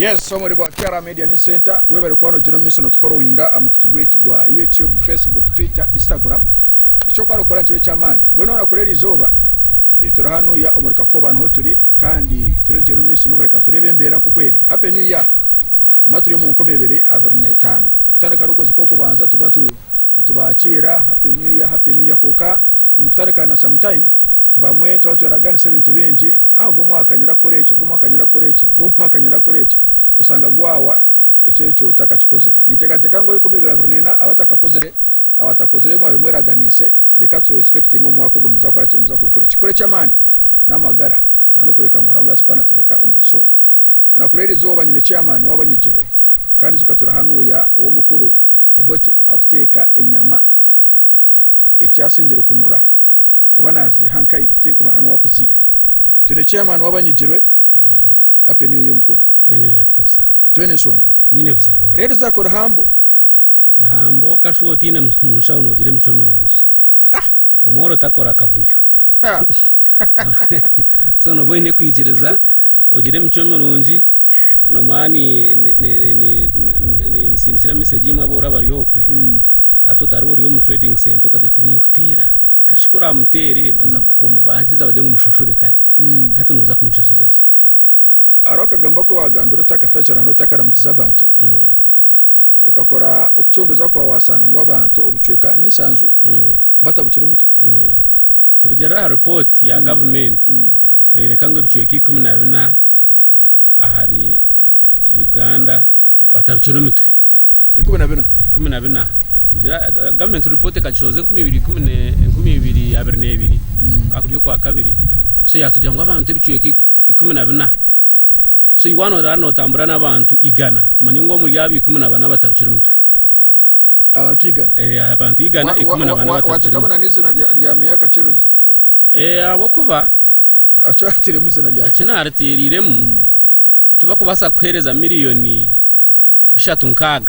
Yes, somebody about Kara Media News Center. We were going to miss not following amukutubwetu gwa YouTube, Facebook, Twitter, Instagram. Ichokaro kora ntiwe chamani. Bwino na kureri zoba. Turahanu ya omurika ko bantu turi kandi turi no miss no kureka turebe mbera ko kweri. Happy New Year. Maturi mu nkomebere 25. Ukutana karukozi ko kubanza tubakira Happy New Year koka. Umukutana kana sometime bamwe twatweragana 7 binji go mwaka nyira koreche usanga gwawa icyo utaka kikozere nitekateka ngo yuko bibira vernena abatakakozere abatakozere mu bemweraganise reka to expecting umwaka ngo muzakora kiri muzakora kikore cyamani namagara nano kureka ngo rango yasipana tereka umusomo munakureri zoba nyine chairman wabanyigirwe kandi zukatura hanuya uwo mukuru obote akuteka inyama icyasinjiro kunura ubanazi hankayi tikumana no wakuziye tune chairman wabanyigirwe Happy New Year mukuru bene yatusa Nenshonga nyine buzabo rero zakora hambo kashotine munshaho no gire mchomurunzi umworo takora kavuyo so no boyine kwigireza ugire mchomurunzi no mani ni simsira message imwe abora bari yokwe ato tarbo ryo mu trading center kajati ni kutera kashikora mutere mbaza kukomo basiza bajye ngumushashure kare hato noza kumshasuza ki aroka gamba ko wagambira utakatachara no takaramukiza abantu ukakora ukuchondoza kwa wasanga ngo abantu obucweka nisanzu batabukire mito kurugera report ya government nereka ngo ebichweka 12 ahari Uganda batabukire mito 12 kugira government report kachoze 2022 kakuryo kwa kabiri so yatujya ngo abantu ebichweka 12 so iwano rano tambura n'abantu igana manyengo muri yabi 12 batabukire mutwe abantu igana abantu igana 12 batabukire watakabona n'izina rya meyaka chebezo abo kuba acho atire muzina rya kinaratiriremu tuba kubasa kwereza miliyoni 3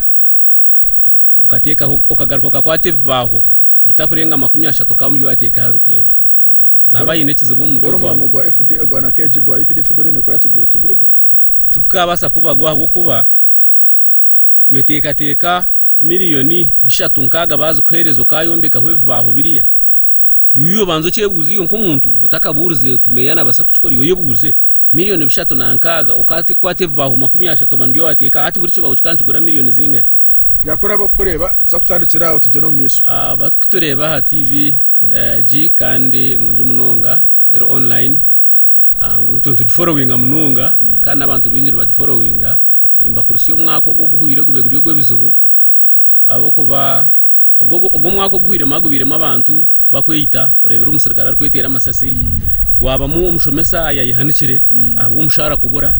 ukateka ukagaruka kwa TV baho bitakurenga 30 kamujyo ateka Yorutindo nabayine kizibu mu mutwe gwa FD gwa na keje gwa IPDF bone kora tugurugwe tukabasa kuba gwa kuba yeteka miliyoni 3 bazi kwerezo kayombeka hwevaho biriya yuyo banzo cyebuzi yo nkomuntu utakaburuze tumeyana basa kuchikora yoyo buze miliyoni 3 ukati kwa TV baho 30 bandiyo ateka ati buri kibaho kikanchigura miliyoni zinga yakora bo kureba za kutandikira utugeno miso bakutureba ha TV G kandi nunje munonga ero online nguntu following munonga kana abantu binjira badi following imba kurisiyo mwako go guhire gubeguriyo gwebizubu abo kuba ogo mwako guhire magubiremo abantu bakweyita urebera umusirikare ari kwetera amasasi waba mu umushomesa yayihanikire ahubwo umushara kubura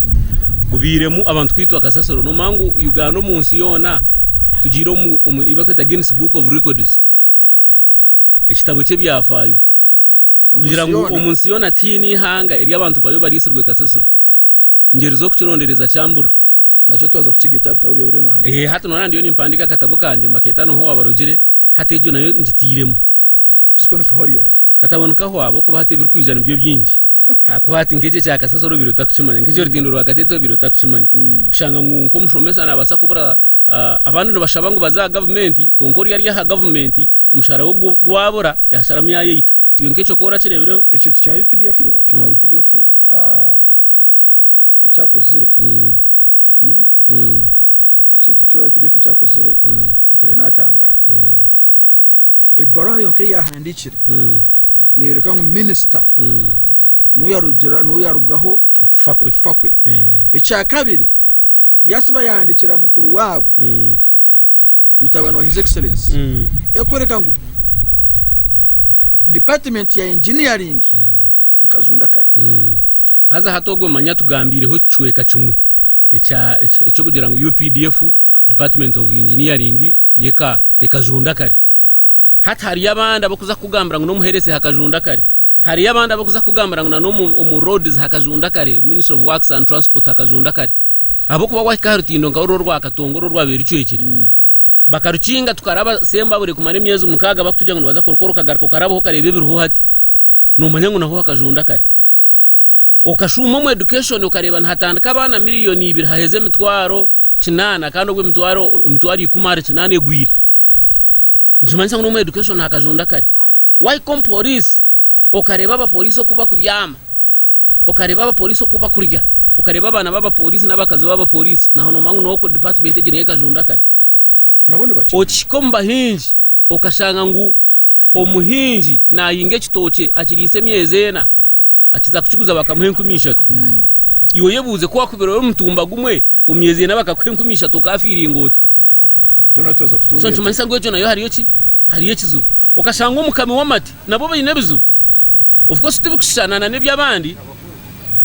gubiremo abantu kwitwa akasasoro no mangu Uganda munsi yona tugiro mu ibakata Guinness Book of Records ekitabo cye byafayo kugira ngo umunsi yona tini hanga eri abantu bayo barisirwe kasasura ngeri zo kukirondereza cyambura nacho tuwaza kukigita bitabo byo buri no handi hato nona ndiyo nimpandika katabo kanje maketano ho abarogere hatejo nayo ngitiremo tusikone kahori yari kataboneka ho abo ko bahate birukwijana byo byinji akwati ngeje cyaka sasoro biro takishimanya ngeje Yorutindo rwa Katete biro takishimanya ushanga nko mushomesa nabasa kubura abantu bashaba ngo baza government konkori yari ya government umushara wo gwabura yashara mu yayita iyo nkecho kora kirebereho ekintu cya IPDF cyo IPDF icyakuzire ikintu cyo IPDF cyakuzire kure natangara ibara yonke yahandikire nereka ngo minister nuyarugaho ukufakwe icya kabiri yasuba yahandikira mukuru wabo mutabano wa his excellence ekoreka ngo department ya engineering ikazunda kare haza hatogwe manya tugambire ho cweka kimwe icyo kugira ngo UPDF department of engineering yeka ikazunda kare hatari yabanda bakuza kugambira ngo no muherese hakajunda kare hari yabanda bakuza kugambira ngo no mu roads hakajunda kare Ministry of Works and Transport hakajunda kare abo kuba kwa Yorutindo ngaro rwa katongoro rwabera icwekire bakarucinga tukaraba semba bure kumara imyezi mukaga bakutujya ngo baza korokoro kagarako karabaho karebe biruho hati no manyango naho hakajunda kare okashuma mu education ukareba ntatandika abana miliyoni 2 haheze mitwaro 8 kandi ubwo mitwaro ikumare 8 egwire njimanyisa ngo mu education hakajonda kare why come police ukareba aba police kuba kubyama ukareba aba police kuba kurya ukareba abana baba police n'abakazi baba police naho no mangu noko department egeneye kajunda kare nabone baki ochikomba hinji okashanga ngu omuhinji na yinge kitoche akirise myezena akiza kuchikuza bakamuhenkumisha tu iwe yebuze kwa kubero umutumba gumwe umyezena bakakwenkumisha to kafiri ingota tunatoza kutunga so tumanyisa ngo ejo nayo hariyo kizu okashanga umukami w'amati nabo bayinebizu of course tubikushana na nebyabandi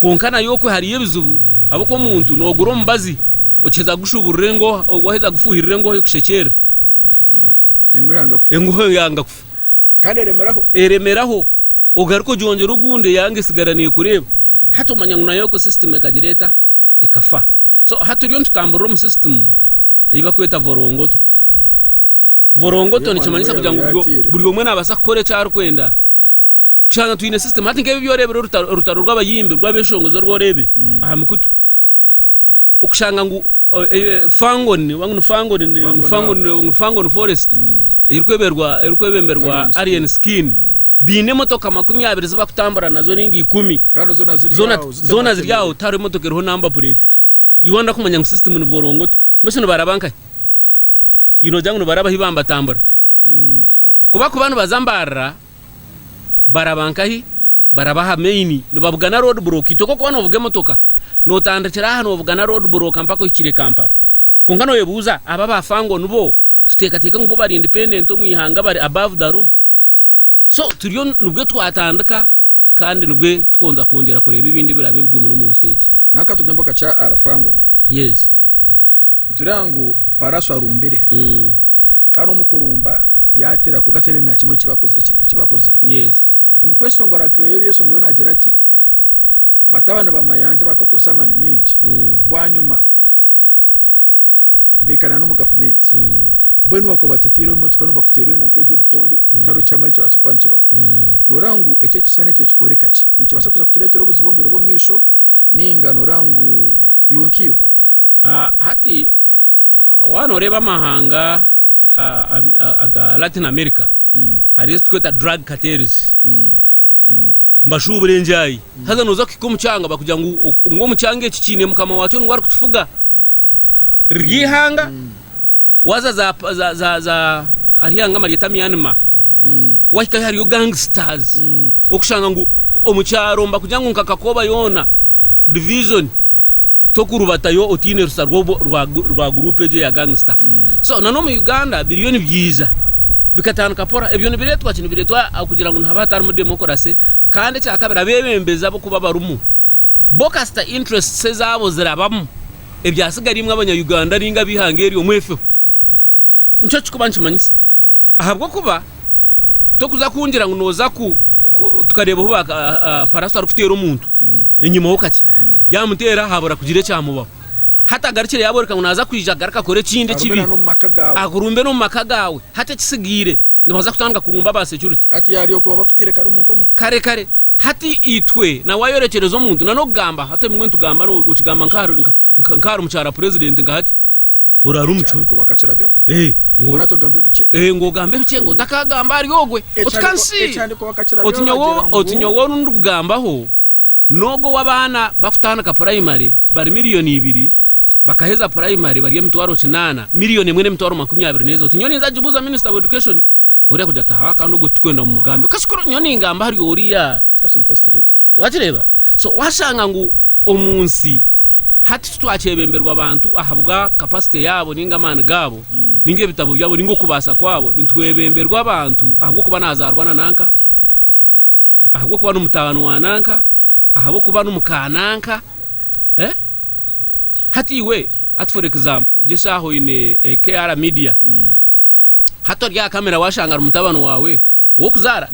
konkana yoko hariyo bizubu abako umuntu noguro mbazi okeza gushuburire ngo waheza gufuhirire ngo yokushekera engo yanga kufa kandi eremeraho ogaruko jonje rugunde yange sigaraniye kureba hatumanya nguna yoko system ekagireta ekafa so haturiyo tutambura mu system iba kweta vorongoto ni chimanyisa kugira ngo buri omwe nabasa kore cyaro kwenda kushanga tuine system hati ngebe byorebero rutaro rw'abayimbe rw'abeshongozo rworebere aha mukutu ukushanga ngo fangon forest irkwebemberwa alien skin bine motoka 20 ziba kutambura nazo ningi 10 kandi zona ziryaho tari motoka iriho number plate yiwanda kumanya ngo system ni vorongoto mwese barabanka jangu baraba hibamba tambura kuba kubantu bazambarara barabankahi barabaha maini nibabugana road block itoko kwa novuge motoka no tandekera hano bavugana road block mpako ikire Kampala konkano yebuza aba bafango nubo tutekateka ngo bari independent omwihanga bari above the law so turiyo nubwo twatandika kandi nubwo tkonza kongera kureba ibindi birabibwe mu stage naka tugembo kacha arafango yes turangu paraso arumbere kandi umukurumba yatera ko gatere na kimwe kibakozera yes umukwesho ngo arakoye byeso ngo nagira ati batabana bamayanje bakakosa mane minji bwanyuma bekana no mu government bwenu wako batatiro mu tukano bakuterwe na keje bikonde taro cyamari cyabatse kwanci bako norangu ece kisane cyo kikoreka ki nikibasa kuza kuturetera obuzibombero bo misho ningano rangu yonkiyo hati wanoreba mahanga aga Latin America hari tweta drug cartels mbashubure njyayi haza noza kikomucanga bakugira ngo mucyange kikine mukama wacu ngwari kutufuga rigihanga waza za arihanga mariyeta Myanmar wahika hari gangsters okushanga ngo omucyaro mbakugira ngo nkakakoba yona division tokurubata yo otine rwa groupe je ya gangster so nano mu Uganda biliyoni byiza bikatanuka pora ebyo ne biretwa kintu biretwa akugira ngo ntabata mu demokrasi kandi cyakabira bebembeza bo kuba barumu bokasta interest sezabo zirabamu ebyasigari imwe abanya Uganda ringa bihangeri omwefe nco kikubanchi manyisa ahabwo kuba tokuza kungira ngo noza tukareba ho paraso arufitero umuntu enyuma hokati yamutera habura kugire cyamubaho hata garikire yaboreka ngo naza kwijagaraka kore kinde kibi agurumbe no makagawe hata kisigire nibaza kutanga kurumba ba security ati yariyo kuba bakutereka rumu komo kare hati itwe na wayorekerezo muntu nano gamba hata mwe ntugamba no ukigamba nkaru mucara president ngati urarumcho ko bakacira byo ngo natogambe bice ngo gambe bice ngo takagamba ari yogwe otikansi otinyowo ndugambaho nogo wabana bafutana ka primary bari miliyoni 2 bakaheza primary bari mtwaro 8 miliyoni 1 mtwaro 20 neza utinyoni nzajibuza minister of education uri kujya taha kandi gutwenda mu mugambi kashikoro nyoni ngamba hari oriya kasi first aid watireba so washanga ngo omunsi hati twachebemberwa abantu ahabwa capacity yabo ningamana gabo ninge bitabo byabo ningo kubasa kwabo nitwebemberwa abantu ahabwo kuba nazarwana nanka ahabwo kuba n'umutano wananka ahabo kuba n'umukananka hati we at for example jeshaho ine KR media hato rya kamera washanga umutabano wawe wo kuzara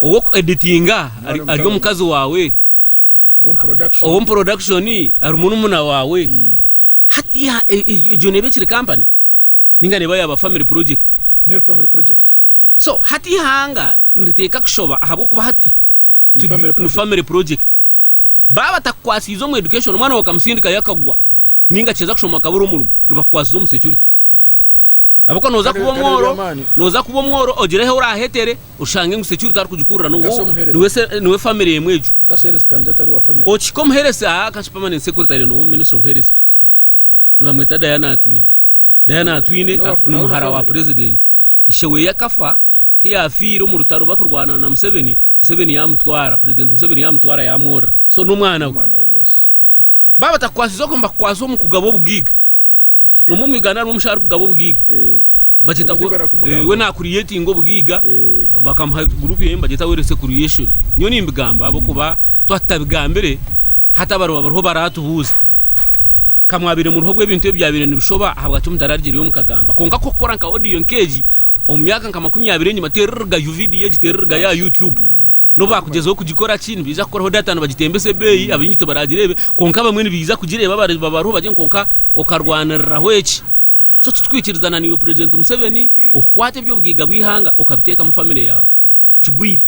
wo editinga ari mukazi wawe on production ari umuntu wawe hati jone becire company ningane baya ba family project so hati hanga niteka kushoba ahabo kuba hati family project baba takwasizo mu education umwana wakamusindika yakagwa ninga cheza kushoma kaburu murumu nubakwasizo mu security abako noza kuba mworo ogirehe urahetere ushange ngo security ari kugikurura niwe family yemwejo kaseres kanje atari wa family ochikom herese aka permanent secretary no minister of health nibamwita Diana Twine n'umuhara wa president ishewe yakafa kiyafiro mu rutaro bakurwana na Museveni yamutwara president Museveni yamutwara yamora so n'umwana we baba takwasizo ko mbakwazo mu kugabo bugiga no mu migana no mushari kugabo bugiga bagita we na creating ngo bugiga bakamuha group yemba bagita we recreation niyo nimbigamba abo kuba twatabigambere hata baro baratubuza kamwabire mu ruhogwe ibintu byabire nibishoba habwa cyumdararigire yo mukagamba konka kokora nka audio nkeji omyaka nka 20 nyuma tererga video gitererga ya YouTube no bakugezeho kugikora kintu biza gukora data bagitembese beyi abinyito baragirebe konka bamwe nibiza kugireba babaruho baje konka okarwanira hweki so tutwikirizana niwe president Museveni okwate byo bwiga bwihanga okabiteka mu family yawe kigwiri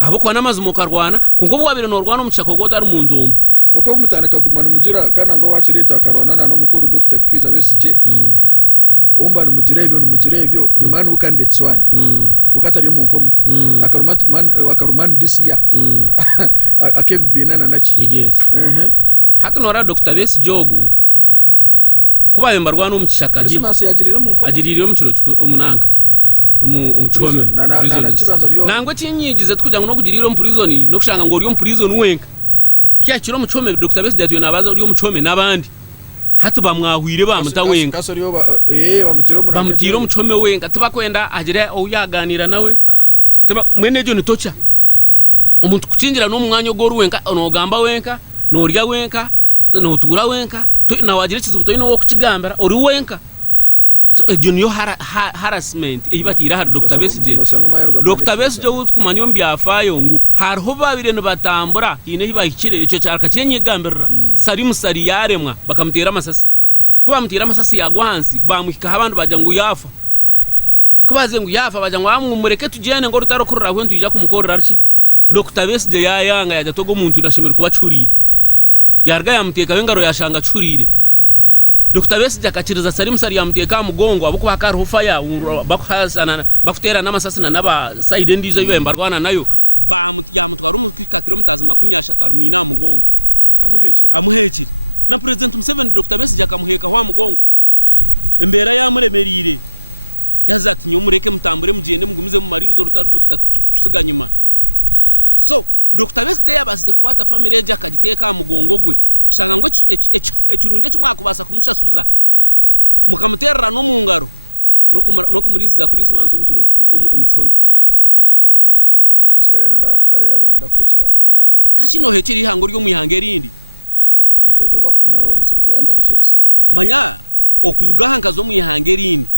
abo kwa namazi mukarwana konko bwabire no rwana mu cyako gota ari umuntu umwe wako mutandika kumana mugira kana ngo wakireta akarwana no mukuru Dr. Kiiza Besigye umba numugirevyo numana ukandetswanya ukatari mu nkomo akarumani disiya akebibina nachi yes hata nora Dr. Besigye kuba yembarwa no mukishaka hi agirira mu nkomo agirira mu kiro umunanga umuchome nangwe kinyigize tukujya no kugirira mu prison no kushanga ngo uri mu prison wenka kiya kiro muchome Dr. Besigye atuye nabaza uri muchome nabandi hatu bamwahwire bamutawenga kasoriyo bamutiro muchome wenga tubakwenda agire oyaganira nawe tuba mwene jo nitocha umuntu kucinjira no mwanya goru wenka onogamba wenka no rya wenka no tura wenka na wagire kizubuto ino wo kukigambara ori wenka junior harassment ibatira har Dr. Besigye utkumanyo mbyafayo ngu harho babire batambura ine hibakire ico cyaraka cyenye gambira sari musari yaremwa bakamutera amasasi kuba mutera amasasi yagwa hansi bamwika abantu bajya ngo yafa kubaze ngo yafa bajya ngo amumureke tujene ngo rutarokorera kwentu ija kumukorera arki Dr. Besigye yayanga yaja togo muntu ndashimira kuba curire yarga yamuteka wengaro yashanga curire Dr. Besigye akakiriza sari musari yamuteka mugongo abuko hakaruho fire bakhasana bakutera namasasi na naba side ndizo yembarwana nayo yamutwara umukika kilometers 30 mwina mugongo amuhekire na president Museveni Dr. Besigye akamuheka hwa mugongo embera yamuremerire yazati nyumureke mutambure mugende mugumize mu marizo rutaro Dr. kusiganyuma so Dr. Besigye yabasize kwata family yaje akagiteka mugongo gwe kushanga ngo ekirunje kimwakubasa kumushasuza mukamuterera no mungaro no kumurisiza kuri simanso mukiro omuchome kasikare nanda kare yabe nanda kwekira ihanga kashino hekiri ihango ryo muyihange rindi nikatoba na ro Museveni yatandishirese manya okuzugahanka zo muyihange rindi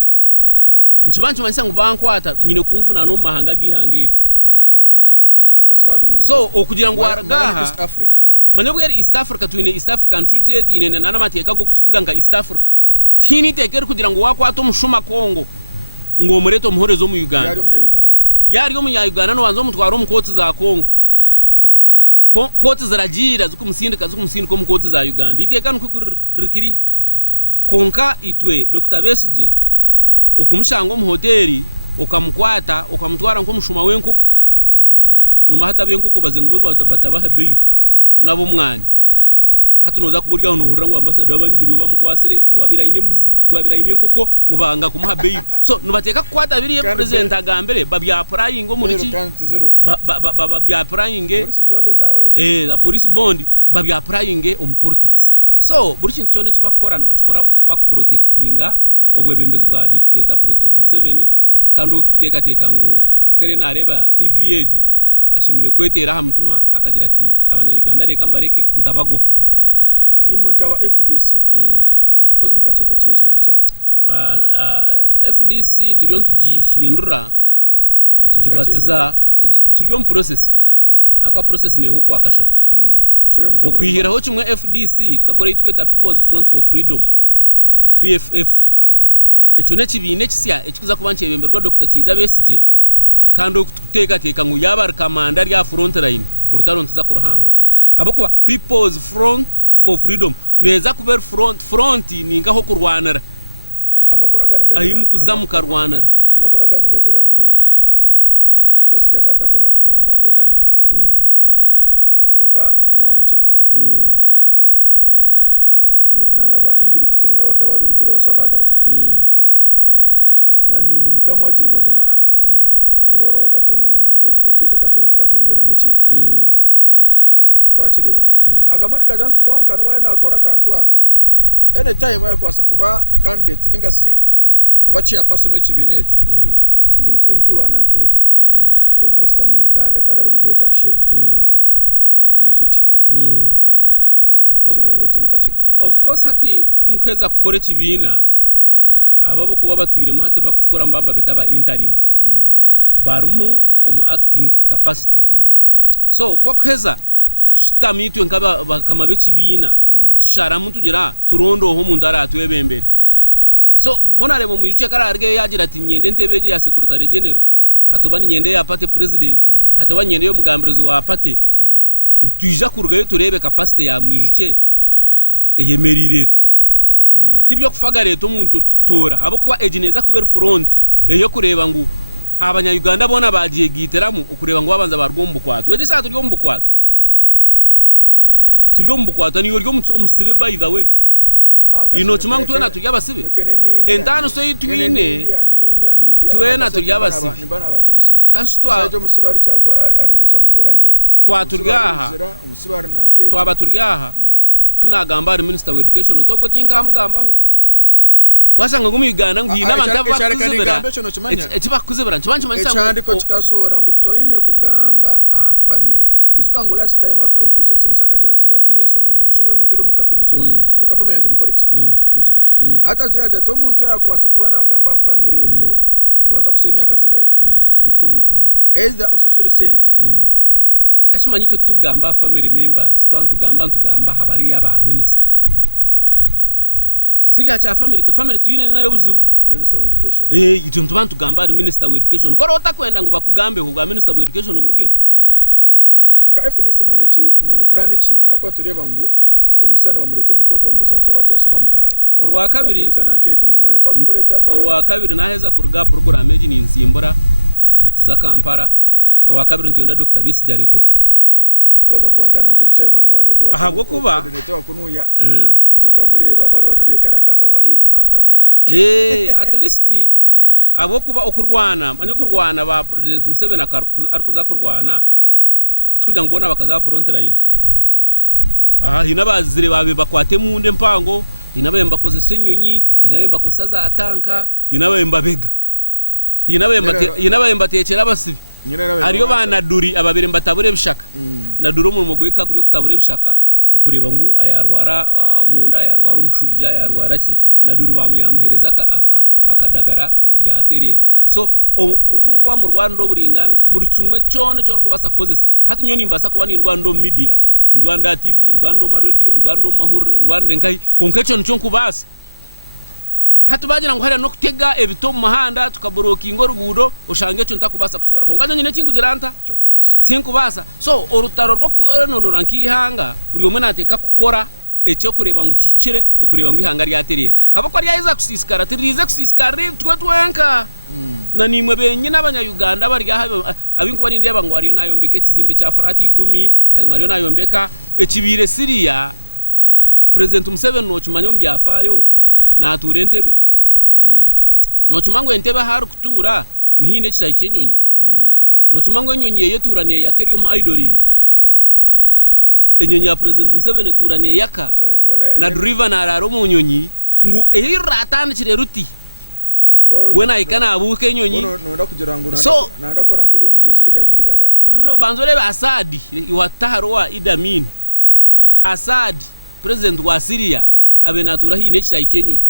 nchibanchi manisa ngo bankwata nyine kumvuna no mahanga gihangeri kasababine so okugira ngo waragaha East Africa manobwere East Africa tuine East African treaty ine nana mateka go kutufuga nga East Africa tini tekeri kugira ngo wakwato mushuma Kongo ngo mureto muhorezo mu Uganda yari yo mu Uganda no banzo mutwaro mu koti za Kongo koti ziragira zukumusindika ko mu koti za Uganda iteka nukurikiri konka itwe Dr. Besigye okumushango mu hoteli okamukwata okamutwara nko mushuma wenkoko no mahata benkoko bazengo batabaha beyo unabo mwani hatunoza kuburya no hurira ngo ambassador abanyigirwe bamukwasire ngo abira ine mbuzi ngo abira ine nkoko ngubanga kumuha beyo so nubateka kwata biriye president agambere babya applying ngo muri babya applying police bond zawe la police bond babya applying on politics so buri kintu cyone cy'abakorana bacikora bakuprotectinga obwebembezi bwa dictator president Museveni kandi tukuteka ngo kare nareba TV yeji ashimire kwetera hamutuma akagira ati abanyayuganda reka mbareke ntabagwa imwe nkaba FDC kozi mukaceta kiyeche bena cyane FDC turiyo tugihindura tugibatiza turiyo mu process akwa process ne huko akashatu okwihiraho kimwe FDC tukakora itweta People's Front for Freedom PFF echo nekibine kisya ekikuza kubanche bemberwa Dr. Kiiza Besigye kandi okuteka ngo yabar commander ya front line urutaro ntuza kuruhangura abakuba people's front for freedom neza kubera front ningaho kurwanara amakuru aganigagira ahimu kuzamuka rwanara amakuru aganigagira ngo Besigye akatakunda kugira ngo abe candidate koka mwamujema naba Ingrid turi nabakaba birugero baso bagaruka na ni mu mukama wagira bajya obaro katongana na keje ko kito katurumbe na nechitu twakireba agamani gajant konka no bare nakora kantu ako ene time yakwasa kuba candidate ningasi kuba chairperson w'ikibintu ngono MP wana keje wo mu Western Uganda kandi ari mu kureta bushenyi mwizoki of course hati kumukeza kukore kibina ababo kuba batwiremo hati bakukikora mbamba betaba interim barmu acting capacity so kwa kweza tutamitwe nkaba kama bekibina tusharamu tugira turondo ho mundara atwebembere so honorable mu yice kararge yagira ati nyende ntebeje ya secretary general hatobani nyende ya pate president hatobani nyende yo mugamberezo wa pate ntuje kurugayo turebe capacity ya mwijuke eyemerireta tibyo kufaga leta umuntu tora abo kuba egineza kubera front eyo kureba ngo abanyayuganda bona bagiye giteramu ukureba ngo babanza barwombo kwato weje sa turyombo kwato niyo ryo umusibe by the way inochima mtwena turya basibe entano so yitwine twena turya basibe kanshitwa saje musibari cyago arena cyamugoranyi twaturyaha umusibari nake twabaturyaha kunagamba ari minister of education togo tinka mugambaho wasanga ngo muyigana ngina abantu bakuzibera nchibanje manisa cyandiko kikasohora ngo toine kugamba family izuka ngo last time his excellence akagira ati nyoti Nenshonga munzume mutero mukatuni zone ngo family yanje mukoreki mugireki hata jaja to muntu yakubasa kubana agamba family ejo baza kusemya kazinga 10 either usasure senti kashimanyito tugamba family members tugamba habari yaba minister Siria cha family tuyine nayo buzu minister of education ituntu bantu gamba ari minister of education ko rota kwenda ngo bakugambe ku minister of education uburugemo nka FDC mu plan iki ako tureba ngo umusana bamureto mukoto bambuza bati basaba mugarayo orwa kabiri kurizana keje ngumanya twagukoreta orwa kabiri naheza kuruga program eji ni nsimbura nituza Kampala orwa kabiri ntwenda Dr. Besigye arekurwa toza kubankana ku chairman wanyo gwa ahabwo kuba ndetoa kunuya izo kamureba baro bano bekarakasa wali nyuma kamera at least abo kuba okurwana manyo kurwana ba president Museveni arikuza kurwana tukujya ngubona bakaza front line hinabazire babe bakwate munde mpango hinabemba koze senyonyi hinabemba kosaza atanka hinabemba bega hinabemba tekera basibi hariyo bana duri ababire mbatabure bishaka na duro mu mugweka guri kutabure bishaka ukureba ngo ayarwara umunda yarwara umushujja yarwara ki na duru bamuyamuhereza akadagara yaterera so unkungwa mu Rwanda buringana buri cyumwe cyone cyo kubasa kozese hati nyoni mbasa kuba ni Rwanda media Rwanda TV Rwanda ma radio Rwanda mahure Rwanda nkai konkecho nicyo nkubasa hatubagira ngo hari no kutega ebito mu mahanda tukaboroka ingorugudo ushange cyo ntakubasa kuchukora konganya nyine kingugiranta cyo kubasa sinkubasa so orutaro rwo kunonora nkihanga buri umwe nateka gukora ecyo kureba ngo cicire ukureba ngo ihanga ryaterera aba ko ryayiza kusisikara tirize kusisikara twenka na nimwe benye n'abanyayuganda bari abinkuba nindeba ngo ariyo nayombeke kizimbe cya Farati 10 ariyo nayombeka ekibire Syria President Museveni no chimanyo mbyafayo na turentebe no chimango entebe haru kutura ni hine kisayi cyenyonyi no chimango enyonyi yeturaniye yakeryo mu idoling enyonyi ya President Museveni turaniye yaka na driver na raro mu nyonyi ngo eyiratana kire ruti wena ikana abuke nyonyi no kugira ngo nanda kora nko byo mugenzi idamini dada no banzore Asadi iwataharwa idamini Asadi president wa Syria abenatura hine kisayi cyenyonyi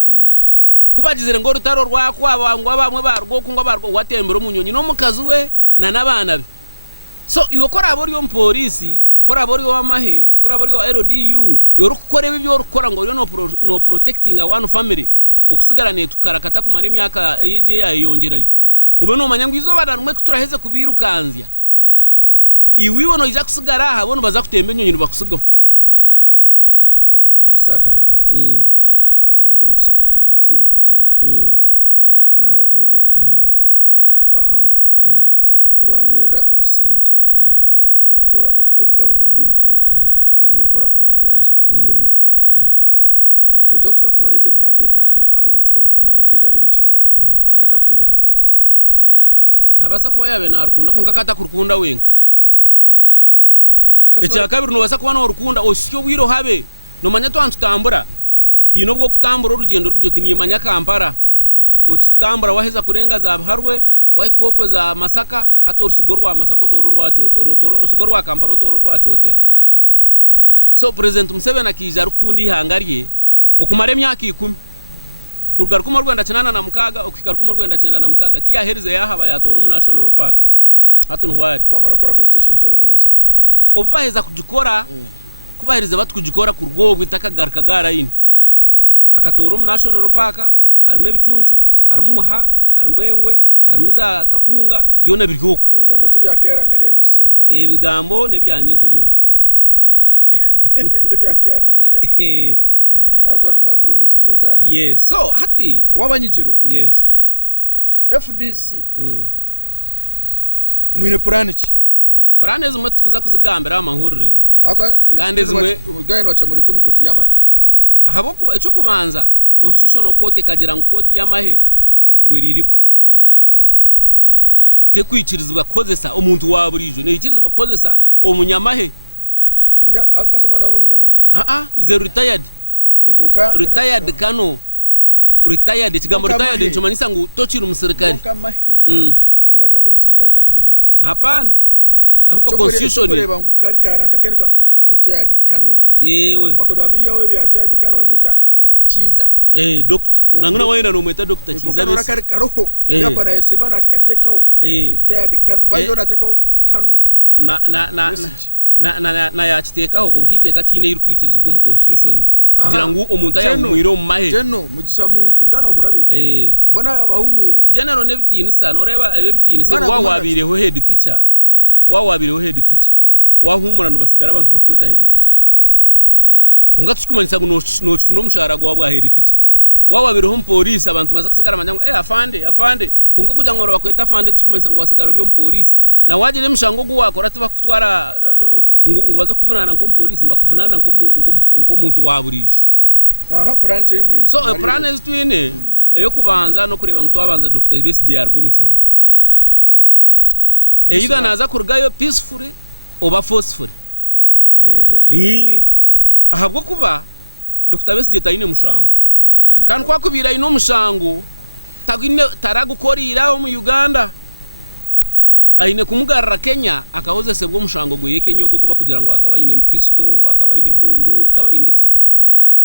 kubagizire ngo rutaro rwakwa ngo abamwe barwo kungo barwo watembera umunyonyi no mukazi we na nabana be so iyo kora abo ryo polisi kora abo ryo amahe kora abo ryo LDU yo rukore bibyo rukora ngo no protecting one family okusigarane tukarakata ku mare myaka yeje yayongerayo ube no manyangwizo badanwe kuturaheze kubirukanzya iwiwe no ija kusigara aha bono baza kutembe nyonyi bakusigaho Musaka Rwanda yazo mu Kisaka in 1981 nana batayibeye bahangura kurwanira ubusinge okura obugabo bw'umuntu nane korakorana yaki yo mu Uganda nojo kuza kumareze myaka 5 ari mu kikombe ari keje ari mu kibera akatakundi hangari nabasa kuba yabe na rukunda kunka kata kurukunda wenka echa kabiri no basa kuba no rukunda osyo bwiro habe no manya to antutambura hino bwo kutambura urugendo rw'ijoti ni manya Kampala utambura waheza kurenga za Harwe waikokwe za Masaka hato rusigorwa Masaka to rurwacho to rusigorwa Kampala to rurwacho so president Museveni Kiiza rukundi hangariye okumare myaka 10 kurugaruka mu Rwanda cenana na mukaga okikaruka mu Rwanda cenana na mukaga kiya herize yahaba yatora mu national park hato ntwari bamara kora ko station cyo no mansa obaheza kujikora kubahiriza batukujikora ku rwobwe itakagarka gara yini akatora mu national park harimo bicuncu harimo muha harimo engwe harimo za kakunga byona birikoko ibigambo tubyakera media news center ibigambo nebyanje nk'omuntu tubyakera media center ako no madrone zikizaza ha yes so hati wabanyijirwe yes FDC mwine planichi plane zimwe tukuza kuzigambira amahurire kandi zimwe gayino bacha muri tumukoti yamahe ahabo kuba eco kubanza constitutional court kagira ngo court yamahe ngweririko te kwikirizwa kozesa umuntu waburijo ne ikirizwa kozesa omunyamahe nja akasema na umunyamahe is retired ikoka retired kano retired kigambo retired nchomanyisa ngo tochira umusirikali nibaja ngo umusirikali takahumuraga hapana avuka constitution kureba ngo kari karanka keneka retired kano yewe bakodo babiya we bya retired kano bamuta Kiiza doctor nanguna wayina no mweta doctor Kiiza bese kari karoho yako na Simba na Katete retired kano bayo na teko kano na yachitekaho konkiteka tine iri kwikirizwa mu constitution kugira ngo umuntu ayahumwire mu mahe jeno mugisha muntu njana hurabite bona abahumwire general ne bitini sana oreba ebe bitini se wawabireho head teacher wahumura no basigara abantu bakweta head teacher konga tukumanisa ngo no chifuno mushara gwa head teacher wawabireho police abantu maza kusagara manyango afande konga kuja ngoro bakweta afande tukumanisa ngo wasagara uri police na wajire mshango gwakora tubakutwara ngo baza kuvunana ngo police mbakuvunana ngo muntu waburije plan che mwine so plan is twine eyo kubanza no kureba ngo twabanza Dr. Besigye argo muchono eyiga naza kurgayo peacefully oba forcefully ahabwo kuba Dr. Besigye tayine mushango kan kwa kubira ino mushango tagine taragukorira mu Uganda aine kumugarra Kenya akahoze sebwo mushango goye Kenya go kuba kugira ngo akabayine mpisto akabayine mundu akabayine ki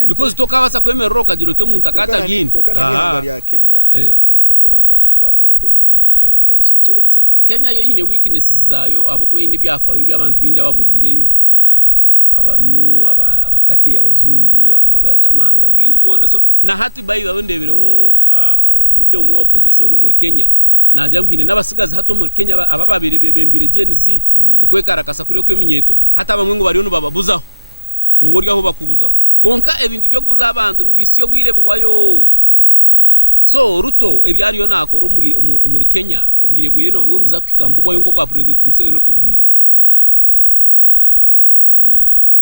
because to kabasa kwemerero kagiro to muntu akata gini kokana ya Kenya kuza kuruga kuno watu akakwatera ubwo muntu mihangari akanci ikirizwa Kenya yo ine weaknesses zayo abo kubine byafayo by'abantu binja baburireyo abarumu abatake abajungu amahanga ginji bona so na hati bayiba wendebereho leader umwe opposition no muri Kenya naje mhine nabasigaza hato muri Kenya abababire bembire Gen Z ukwekarakasa kuri kweminyeto hata bamwe ngo bariyo bababuzaho ruburyo aho bakubuzaho konka ebindi byo kuza abantu bisiyo bwirebwayo so Ruto ebyariyo nakora muri Kenya ubwirebwe no bwumbuza kwikambukwa yonko bwa president Museveni no kubuhire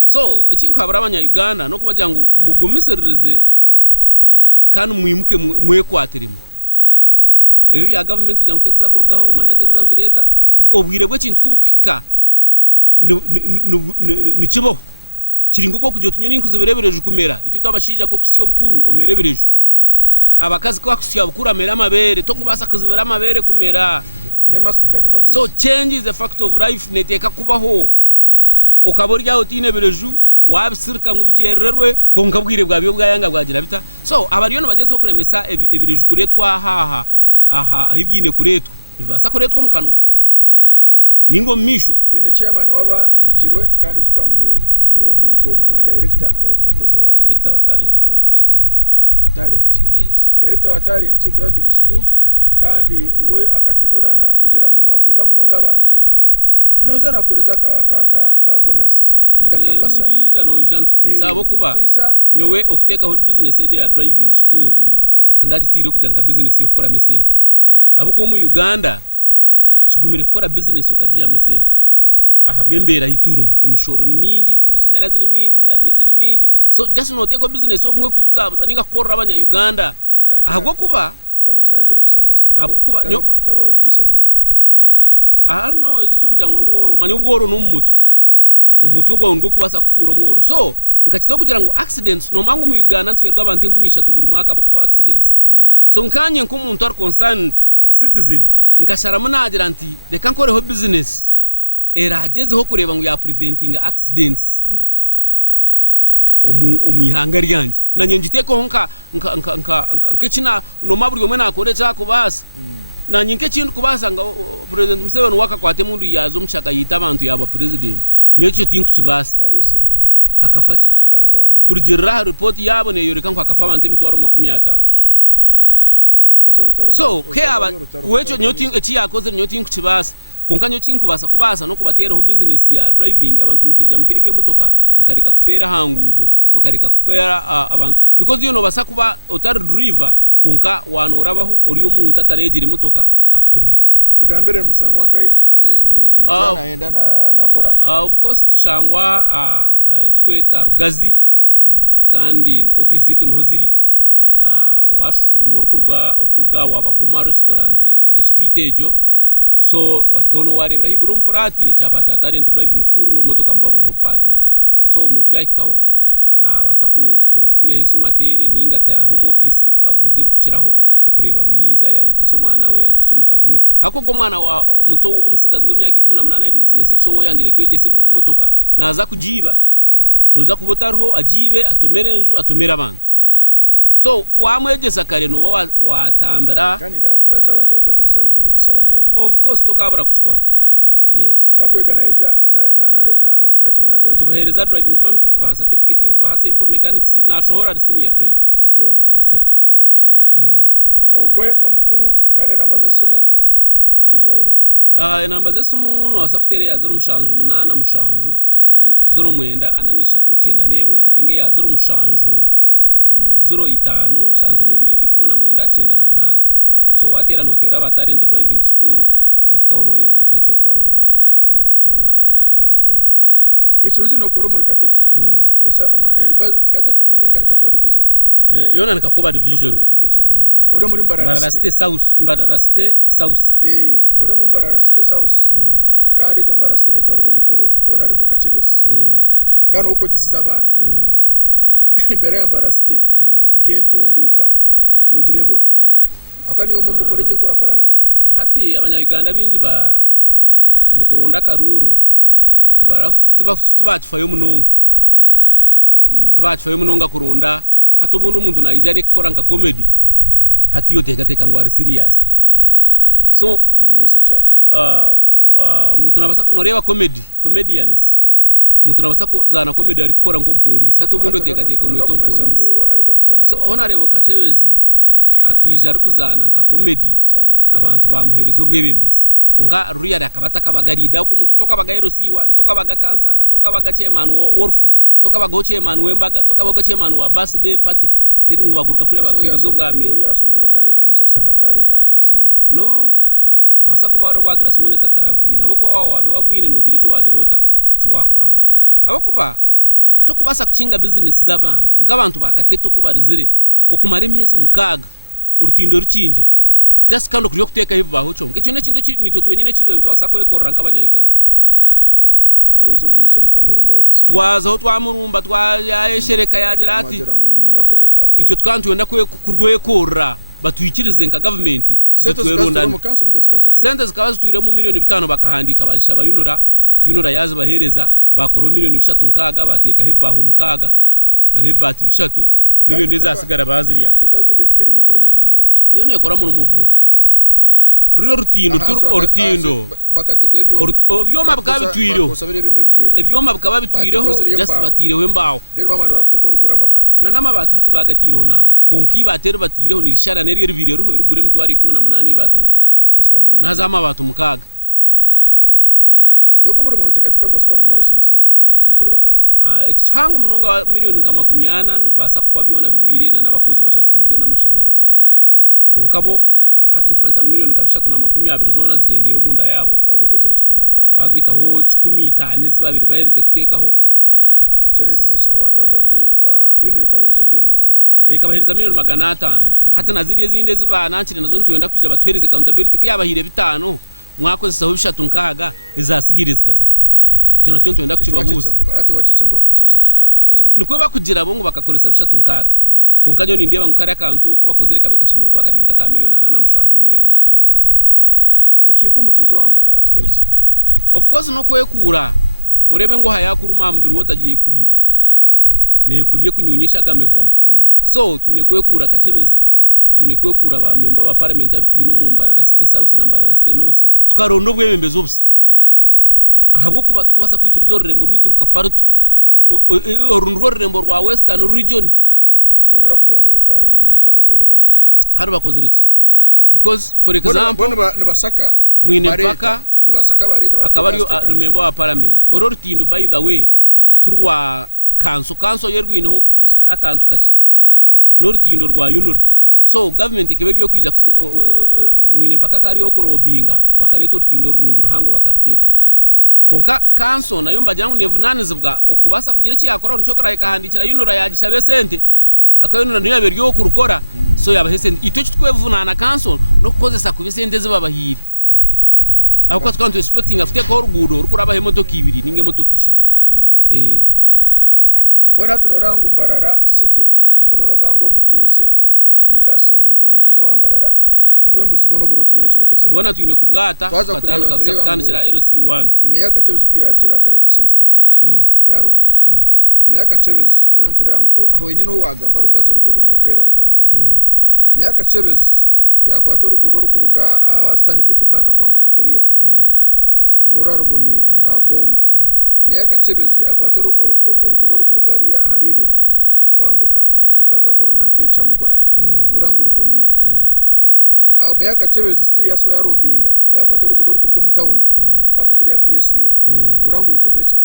so ikintu kabara abanya-Uganda no kubagira ngo mugumiserereze kandi mwimuke mwekwateremo eyo bya government kugira ngo tekuza kurugaho umanya tekuza kugireta obwirebwe kintu kubukwika ni kibo kiringo ko kujyo tunyoni nkuziberebereje kumera itito abashija ko kusiyo bukuru omerebereje abakazi ko kusiyo bukuru amera amabere to kubasa kuzibera amabere kumera so change is a fact of life neteka kubaho okaborya utine bereju wabisirka ngo bikererwe ko nkabwire bwa byo bwayanga bwagira bita so abariyo no bageze kuremesa ebireju kuretwa aha ibyine kuretwa bibasa kuretwa mukanwa ningo misho twine chairman waba nyigirwe kandi zuka ngo nuwo muntu omwe no director mpoze wa director wa talent driving school yes director wa talent driving school kandi we akatekonana kugira ngo nakunda munonga abantu noza nakoreza ka bonus ninga ka basari Kiiza no jantu tisabo kuba nyowe okuteka ho business ejo ya driving school tandagitire kujya nka business yo gukora mesenti abo ko mu Uganda kigumire gukora business okajiya mesenti ahabwe mbera hiturumu emishoro ni mingi amashanyarazi ni mingi amizi ni mingi so just no teko business obumwe kubuzabuza ninga korra abanya Uganda ahabwo kuba gana kiragere kusanka sanga abukuba taro wefudise mu no igicho kujya no mworo manyo ubworo no mumutwe umutwe gwa ngo kubasa kufura mworo so nkakito kugira ngo accidents no mangu mu Uganda ntferwa abantu 13 buri mwaka bakufa accidents so nkanye nko umuntu ar concerned citizen nkashara munagira nti reka nkoreho business eragezeho kureba ngo ya preventing accidents omuyihanga ryanje nanye ngiteko nka nkekina no maburi omwe nakore cyako basi nanye nkekintu kubasa nga president Museveni wakakwate mundu yazo mshaka yita abantu yaba president nyocho tinku kibasa tarisuri akafati akana rwani kurigirira report yabo ne yoreka nko akafa abantu mtwaro 50 so ke aba wecho nyotingu eki yakoze nyotingu kibasa kunkanyo kinkubasa kubasa no kubatereho business ya driving abantu mukija mukege motoka mukareka kufera hangudo mukareka kufera abantu because you know basa kuba otar driver kunka wanorabaho ori umuntu atarejire motoka akutumira tugambere musangwa kai then umutana yenda na korati of course tushangwa tweta rugazi kandi office zitu no ziri washu murukurwa wabaguma restaurant ejo street ejo so wakikono warebera higuro mfurati icyapa cya talent driving school no motoka mbaburo ho parking so umuntu yakikaho na basa kuyahesu matere ninga ta home office abuze kukiraho ukureba ngo yiza yayigiso mwana we yayigiso mukazuwe hako go mwana wa muto umusigazi w'imyaka 18 iri sinesi so yangire kwegese motoka naza kujiba tuza kubotarho ajibe atomerenju atomera abantu so wamwegesa kare no watambera kandi ndabaza abantu bakwetegeza bityo begisaba nabo of course tokabara kuchikora yes bakweganaiza na funa kimwe na driving tubahereza driving permit tubaha certificate tubaha simple mechanics na shohora senior drive byona yes okay ogwe no mukuru kandi namba zesimu tuzobahereza namba zesimu no software ya 08 mushanju 09 ananisha 291 ninge ya 0 mushanju 05 shanzu 2 1998 so watera notera batari ndo driving school no kikawono yebuze cyo kuba no yenda kumanya cyona abikwate no kuvuga motoka ico nje no koro muri Katete yesa Katete ningenga nikakuba division yona nikakuba division ode muri Mbarara State South ode muri Mbarara State South kandi je Mbarara State ne cyorobo mukuru bona rebo kachibesi kana uko gisiza abana imbere ya Mbarara State nkentunguka nogire bota akani yo mumbo korete korakorana hati abanya Uganda binji ba umukuronda karuru tubafayo munonga tubafayo munonga kuronda hato bundu umuntu nayijane gukora nka comedy hati yo teka ngo ari serious so no manisa cha umuntu nabasa noreba comedians umuntu nabasa ko zana comedy ari gukora nko police hato bundu teka mu tom police so honorable Kachewezi akija ari kuzana nka comedy abantu bamuhereza ubwebembezi kunga ruyari akabata kabagarida ko umuntu toka bagayero C1 toka baga kansara toka baga chairman worfu toka baga chairman wembaga toka baga chairman wa birthday party then ngo baguruka kuri bakwirizo bwame yo yasomero kareba ino sokusanga kari nka kirasumone no abasako baro bwa kirasumone tatarabwi nabo ko wawe wabwine no gira cyo wagirota cyo wakoraho abakuba tokubasa kucinga business z'abantu ngabantu bakatete kubarizire okumara emyezi mukaga urutindo rukingira just kando kuriyo kuteka hibaho cyo ngecyo nekindo nito twenyine kibenzo asako ekorra nk'abanya Uganda aruzo bumuze mukamurumba office twazaho twamurumba twayeshereka yagira ati icyo twantwenda kurwekorra batwikirize nka government tweronda sente zikabazo tuire mu miliyoni 5 bakahandika bashaba yunura yazi bahereza bakoro miliyoni 3 nkaga bateka hibaho mukaga na nebati 3 miliyoni zasigara baziriya uka PDF kari ne koro mu muronje iyo ne kora mu muguha Yorutindo Yorutindo bakateka ebyoma bakaba bitwireho just batireho imbaho rero bamana bafite ko rugura amabati na namabati hatu bagatireho nango konki batero batireho nirishara neri ribirero rugure mtwari 18 baturuma naza amabati mukaga yoko muri umuntu tekateka ngo siko ngumaro senzinga mukore bakwa cyangwa munonga wa miliyoni nka 80 basa kuba biona bihwire na n'abakozi bashashubirwe n'amashanyarazi kunkabo hati nchimanisa miliyoni nka 320 zona zigendira mu nda yabo wagitozere 15 wagitaho 15 zibabiri bayirize kutekaho Echere maisha wajangu unire kabiriza miliyoni magana kabahiriza miliyoni 500 hata naziriye zinde ziba nankire nazo ntwenda kwija batwereze accountability kiyabahire bitano mwakoze saho bishatu nkaga izasigiriza kaze jona cyo ntwenda kukibabuza hati wacicangwa ko bishatu nkaga niko bakugira bongo bakakolesa bishatu nkaga konkanyo ni ndeba ngukari account ko bakozere kabekashimirwa kwa kadinka ka miliyoni 8 na mushanju miliyoni 40 zo nkiko mutuzo wambarara tukoreki of course no kwekura urebe ngo hayakuruma mbiri wotagiye kwiri ne kuriye kunyonyesha gamehwamo so twine kwekura kachebezi twine kwekura ba member ba parliament abitwino mu Mbarara City South na Mbarara City North tukarondo bwemembezo obusi ahabwo kuba twasa kwicira zorembo rwituruka farutyo orunro rembo rwa Western region bona rakugira ngo rukare na mwene paka tibene bakozere kandi bakozere iki because for example bona basaka mwine paka nibasaka bareta akabari remember wa parliament Yorutindo by the way turwa kanso yerwino akantu kake Yorutindo rwa yunura so government ekebegyo kwija mwine paka kari okorobinga bakareto Yorutindo rurungi ruhango bakariteka konka kanso nayo mbajyangu nevunanizibwa okubasa kugira ki yakora ncokora ikahandikira yunura yagishabe sente akayunura niyo yaberyo kurukora so yabahese ito kitwevunana kanso no kukozesa kubisente zibabahiri ako twantu expecting afite ko rugudo rukuraba hemotoka ibiri ninge motokisha bona tunorangu Mbarara City orono gango mutuze ninga se muntu mutuze wa Mbarara obwembuzi bono buruti bone kibokozere bona twine kubwata katana kafatandikira LC1 meyaka cyebuzi kwiyazira kareta Central Market ya Robing meyaka cyebuzi turangu aho yenyene wagamba rugazo rugudo no reba rubonire meyaka cyebuzi yakwato rugudo rukuruga aba Stanbic Bank kwambaka kuriya runora rubonire aboma meyaka cyebuzi yakwato rugudo rukurugariya haribiri kwambuka rukaza korunake camugoranye nurangu rubonire aho meyaka cyebuzi still yaso ya Robinga yakwato rugudo rukurwa mu town mpaka kuriya BSU rurangu rukozere ki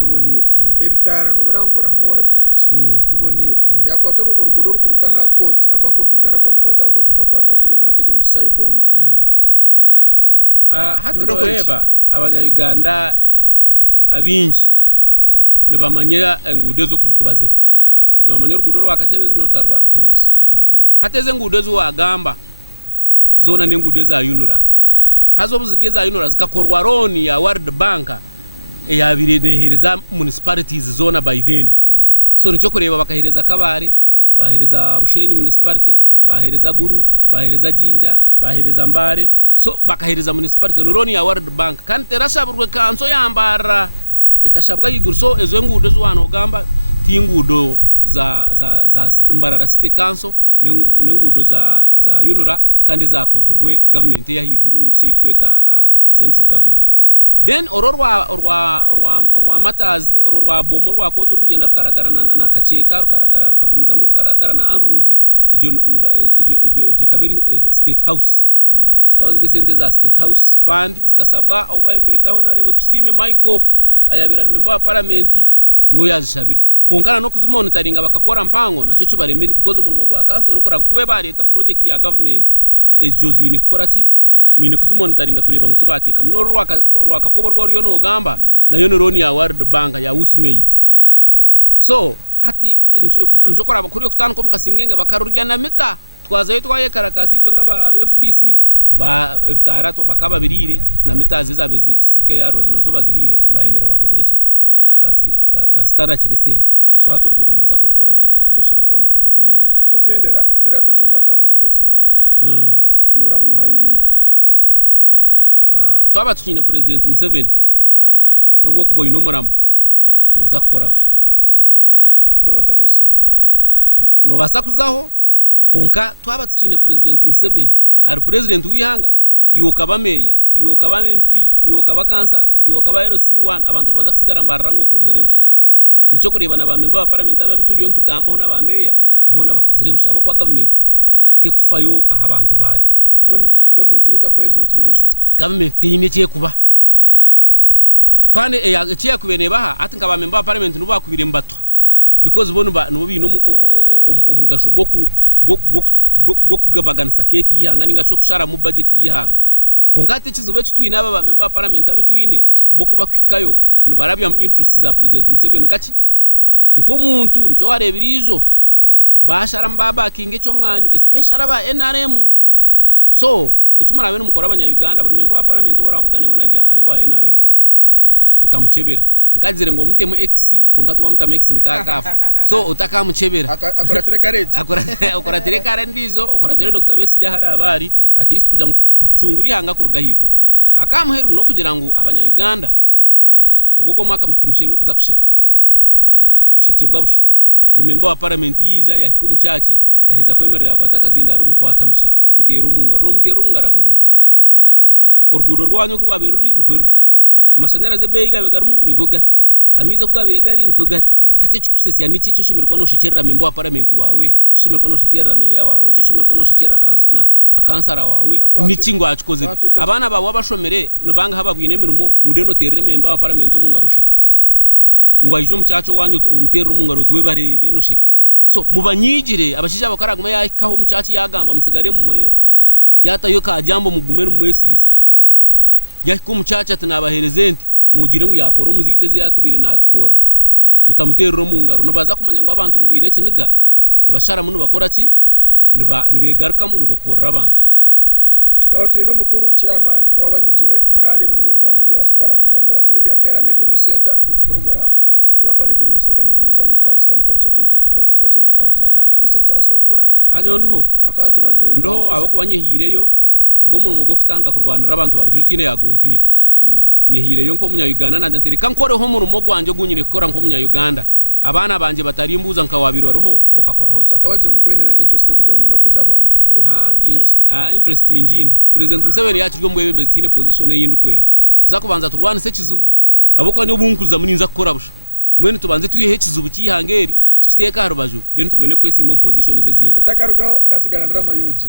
rubonire ebitara no birangu barahamubona bikozere ki bibonire yakwato urugudo rukuruga ha court a Bank of Uganda kwambuka bata court kakwata kuri mu nakeje mu kisayi boma hatu noreba abanya Uganda abinji ne bamanya engude zo kuzukubaziri no bamanya urugudo rwa kachebezi no tarwa kachebezi hateze ngude zo agamba zona nengude za yunura hazo buzirye za yunura zikakorwa roni ya World Bank yabire nehereza municipalities zona by then so nico kureba bakahereza kabare bahereza Bushenyi municipality bahereza Guru bahereza Jinja bahereza Mbare so bakahereza municipality no roni ya World Bank kandi terashaburwe kanso yambara ekashabwa yiguru so ezo ngudo zo wano gamba tingudo za Mbarara City Council nengudo za yunura kandi zakozurwe government ya higuru ningishe yitweta central government then orwa matazi orwa bomo rwa kotu rugenda rukaragara na kacheka rukaragara rukagumiza mu rukaragara na anruzi je kaberi state house zikabazi sente za state house fund zikasabwa obahembetaho na rebo tusime Michael ayabira member wa parliament no yazishabiri konkana no kuzimonitoringa bakakora mpango naco cyo baremeri because umuntu gwa council no kora kube ba leta project ya government ejozine koraki mine kuzimonitoringa kureba ngo tubateka mno rwakakobo rwo no gamba nayo no roni ya World Bank ya usmade so hati njokora bakuriyo kutana ko mukasingenge bakarurya na meta twazaye twaye karakasi twe ngaba FDC ba bitarato bakaba birire na meta zizabeze sike yaro nazo bazirire bahendera bakozereki bazitana kiri sente so hato ruguduma za kurukora je ngo kubeshimira kwamba kore zine nguri tukhendera terato cyo mbata wakuza kwesimba norangu no hayine mu muramo twaba tukine president Museveni nobwo kuboye no muramo no za korabusha bwo bataka yisimba no basakuzaho konka twaba tukine president Museveni ari president wihanga iwoka bameya iwoka ba MP iwoka ba cancer iwoka ba LC1 abantu baza kusigara Mbarara ngo kuruzarebusha nico kureba na ba member wa parliament abituriyo ntugambaho na ba meya bona bakozerebusha abo kwa government te kufayo aha abantu bayo bon government yita kohereza bo tubineshonga government yine cye kuba kwande ekiya kubene baha ati ngaba member of parliament nuba kubire mbatwa because bono ba nubi no omugasho go kugabaganisa keki yihanga ningasho kushara mu budget yihanga konkate kizobe kitwine aba member of parliament abitwine boku bakwikayo nubarabya mu interests za president Museveni kachi nko muntu nico warebirizo bashara mbaba kinge cyo mwani especially aba NRM so ecumara bene mukora abanya Uganda buri member of parliament ora abugane bona ari wa NRM utamuchebera nkazire ngo mutemo X konkatu wa mutamo X nkakafu so utakamuchebera akora trekarage akora trekare ndizo akora tere Dr. Besigye hari abari at least kuja kucunguri hanga ku rugahiguro akamuheru no kugira ngo abanya Uganda ogogo mwaka mutumushemwe kuza kusheka kushekebwa busha ngo member wa parliament yiza yahiko muchachi yaheza kwemerera kwataka zindaro mukwata musheka mutero munga no mutero munga rakoziriki oruguro rwanyu kurwaberuri nukweruri amashanyarazi beiga begarumu niko gari amiza kugabire gari niko gari hate chikusesiya nichi cyo shemerwa no shikerera member wa parliament wawe shemerwa no shikerera meya wawe cyo shemerwa no shikerera kansara wawe nichi ngo achikoze abana bawe abashomere nobanga hababwine mirimo ngude no terere member wa parliament mu ngarusheke ngo ajo muchacho wanyu umutero mu ngaro tuwe barere no sheke so mubanyigire abashija bakaraguma yakaho muchachi yagamba musagare mu murebo yatayo ka jambo mugumere mu mwesize yako muchacha tanabaherezenti mugire ngo yakora umuziteze yakubire natukora mutamutero mu ngaro nobaza kumanya ngo abantu mubwine kiniga nibashara mu bakora ki nibegarukamu nubakora abantu twatuye no mukuru chairman wabanyigire kandi ibintu byo bwambo byabasukwana tugambira ati biri bya Kera Media News Center bit program bizakwanegera umisoka negumiza mutwagitandika bucya 2025 tubashiri abatwaga gana se gutoraswa kubura anyo ndo akantu ndo abako banyehireyo ubwo mu mugo futanga kurwanira abantu ba Yorutindo yagumpire nyehireyo nko munya Uganda nadantereka nkoreho mu rumo gwanje gunyire gukora nko munya Uganda abana banje batarimbuza nkawabirwa roho okakora hoki bakabaje ngo kwenera interest yo kujya unonda kwizagwamiye interest ingine president Museveni yakiryo mwebembeze tine position yindi kwenda tuzakubanza turwane se kizubu aboko ni bunkuza muninza gukora busha mwene tubanze tuyihe kizubu kihangeri tukiteka harubajo then tubwene kwesi mu position ze zindi utakarugaho nasigana ndrama yuji